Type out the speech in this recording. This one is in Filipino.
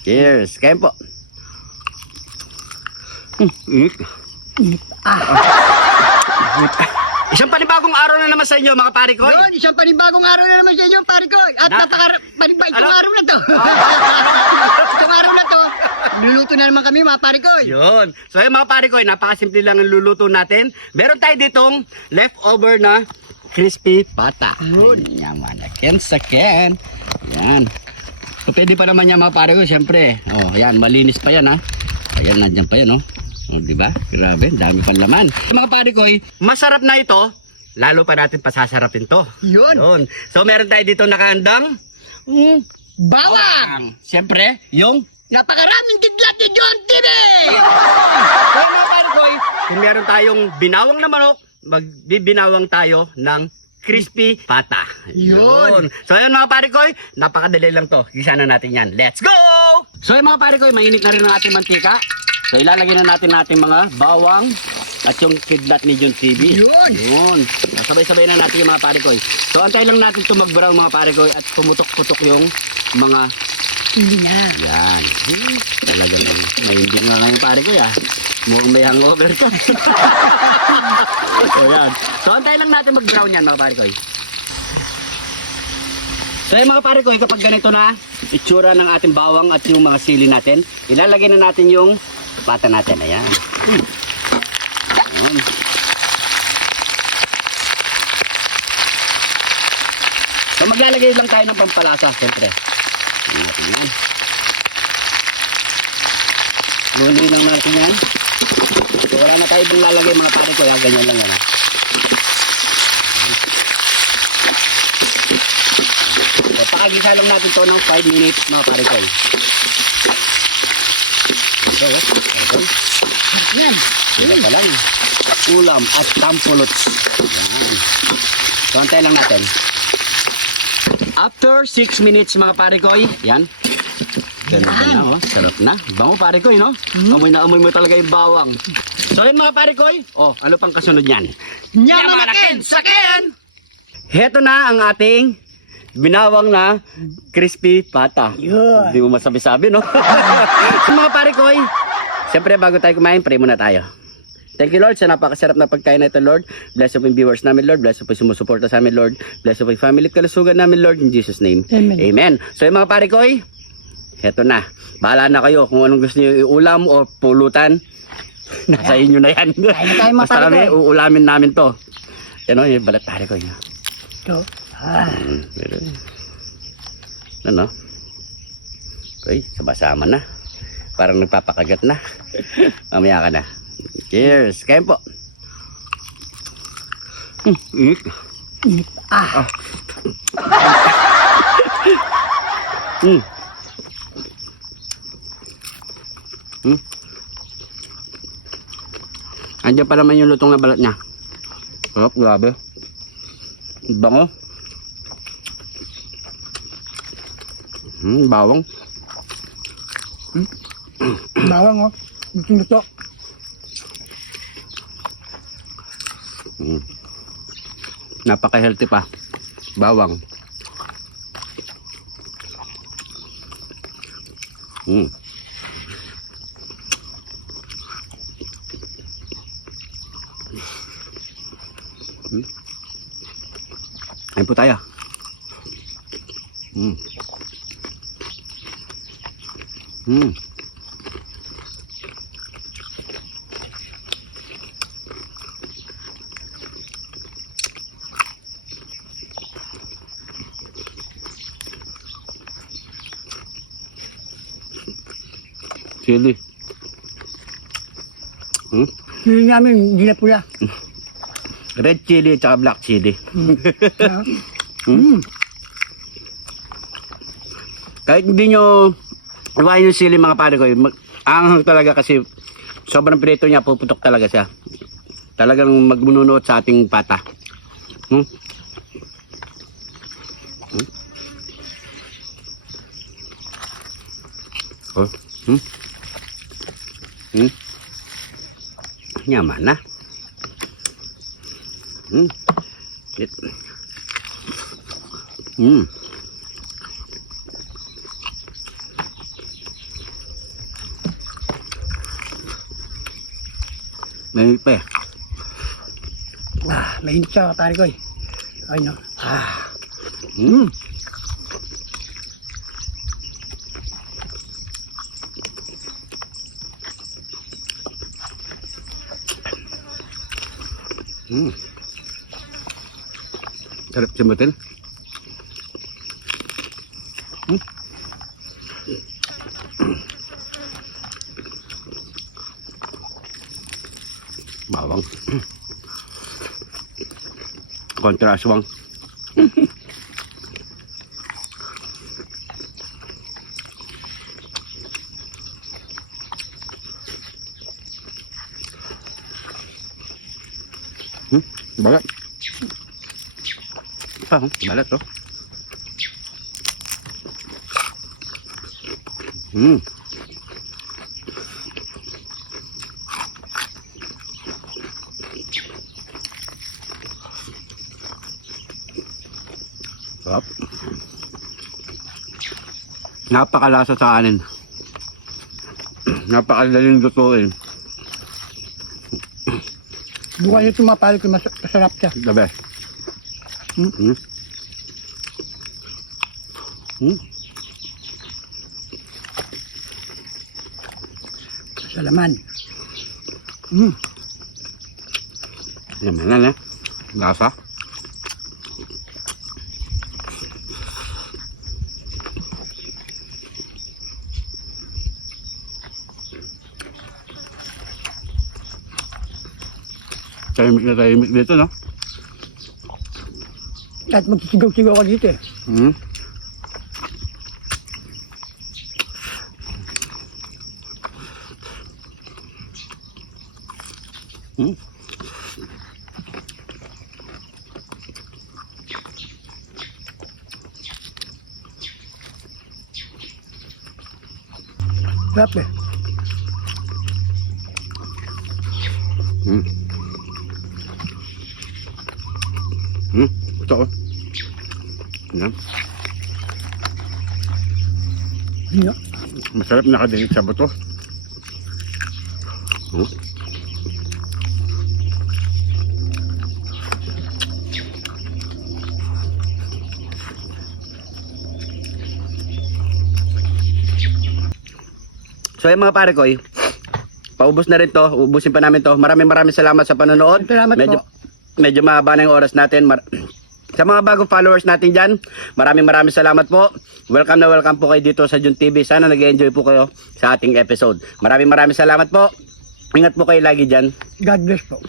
Cheers. Kain po. Init. Isang panibagong araw na naman sa inyo mga pare ko. Yun, isang panibagong araw na naman sa inyo, pare ko. At panibagong Ano? araw na to. Itong araw na to, luluto na naman kami mga pare ko. Yun. So yung mga pare ko, napakasimple lang ang luluto natin. Meron tayo ditong leftover na crispy pata. Yaman. Again. Yan. So pwede pa naman yan mga pare ko, siyempre. Oh, yan, malinis pa yan ha. Ayan, nandiyan pa yan oh. Oh, diba? Grabe, dami pang laman. Mga pare ko, masarap na ito. Lalo pa natin pasasarapin to. Yun. So meron tayo dito nakahandang Bawang! siyempre, yung Napakaraming kidlat ni John TV! so mga pare ko, kung meron tayong binawang na manok, magbibinawang tayo ng crispy pata. Yun. So ayun mga pare ko, napakadali lang to. Gisa na natin yan. Let's go! So yung mga pare ko, mainit na rin ang ating mantika. So ilalagay na natin mga bawang at yung kidlat ni John TV. Yun. Sabay-sabay na natin yung mga pare ko. So antay lang natin ito mag-brown mga pare ko at pumutok-putok yung mga Hindi na. yan. Talagang mahimbing nga ngayon pare ko ya. Mukhang may hangover ka. So yan. So antay lang natin mag-brown yan mga pare ko. So yung mga pare ko, kapag ganito na itsura ng ating bawang at yung mga sili natin, ilalagay na natin yung pata natin. Ayan. Ayan. So maglalagay lang tayo ng pampalasa, siyempre. Ayan natin yan. Luloy lang natin yan. So wala na tayo din lalagay mga pare ko, ganyan lang yan. So pakagisa lang natin to ng 5 minutes mga pare ko. So, okay. Yan. Sila pa lang. Ulam at tampulot. So antay lang natin. After 6 minutes mga pare ko, yan. Ganun na, oh. Sarap na. Bango pare ko, no? Amoy na amoy mo talaga yung bawang. So yun mga pare ko, oh, ano pang kasunod yan? Nyamanakin! Sakin! Heto na ang ating binawang na crispy pata. Yun. Hindi mo masabi-sabi, no? So mga pare ko, siyempre bago tayo kumain, pray muna tayo. Thank you Lord sa napakasarap na pagkain na ito Lord. Bless po yung viewers namin Lord. Bless po yung sumusuporta sa amin Lord. Bless po yung family at kalusugan namin Lord. In Jesus name. Amen. Amen. So yung mga pare ko, heto na. Bahala na kayo kung anong gusto niyo iulam o pulutan. Nasa inyo na yan. Kain na tayo mga Basta pare kami, ko. uulamin namin to. Yan o, yung balat pare ko. Ito. Ano? Okay, sabasama na. Parang nagpapakagat na. Mamaya ka na. Cheers! Kain po! Init. Init. Andiyan pa naman yung lutong na balat niya. Sarap, grabe. Bango. Bawang. Bawang oh. Luto. Napaka-healthy pa. Bawang. Ayun po tayo. Chili. Hindi namin, hindi na pula. Red chili at black chili. Kahit hindi nyo iwain yung sili mga pare ko, anghang talaga kasi sobrang prito niya, puputok talaga siya. Talagang magmununuot sa ating pata. Nyaman na. Mainit pa eh. Mainit siya, pare ko eh. Ay, no. Mm. Mm. Sarap simutin. Mm. Bawang. Kontra aswang. Balat. Balat to. Sarap. Napakalasa sa kanin. Napakadaling lutuin. Bukan yung tumapalo ko, masarap siya. The best. Sa laman. Yamanan eh. Lasa. Tahimik na tahimik dito, no? At magsisigaw-sigaw ka dito eh. Sarap eh. Ito ko. Yan. Ano? Masarap nakadikit sa buto. So yung mga pare ko, paubos na rin to, ubusin pa namin to. Maraming salamat sa panonood. Salamat po. Medyo mahaba na yung oras natin. Sa mga bagong followers natin dyan, maraming salamat po. Welcome na welcome po kayo dito sa Jun TV. Sana nag-enjoy po kayo sa ating episode. Maraming salamat po. Ingat po kayo lagi dyan. God bless po.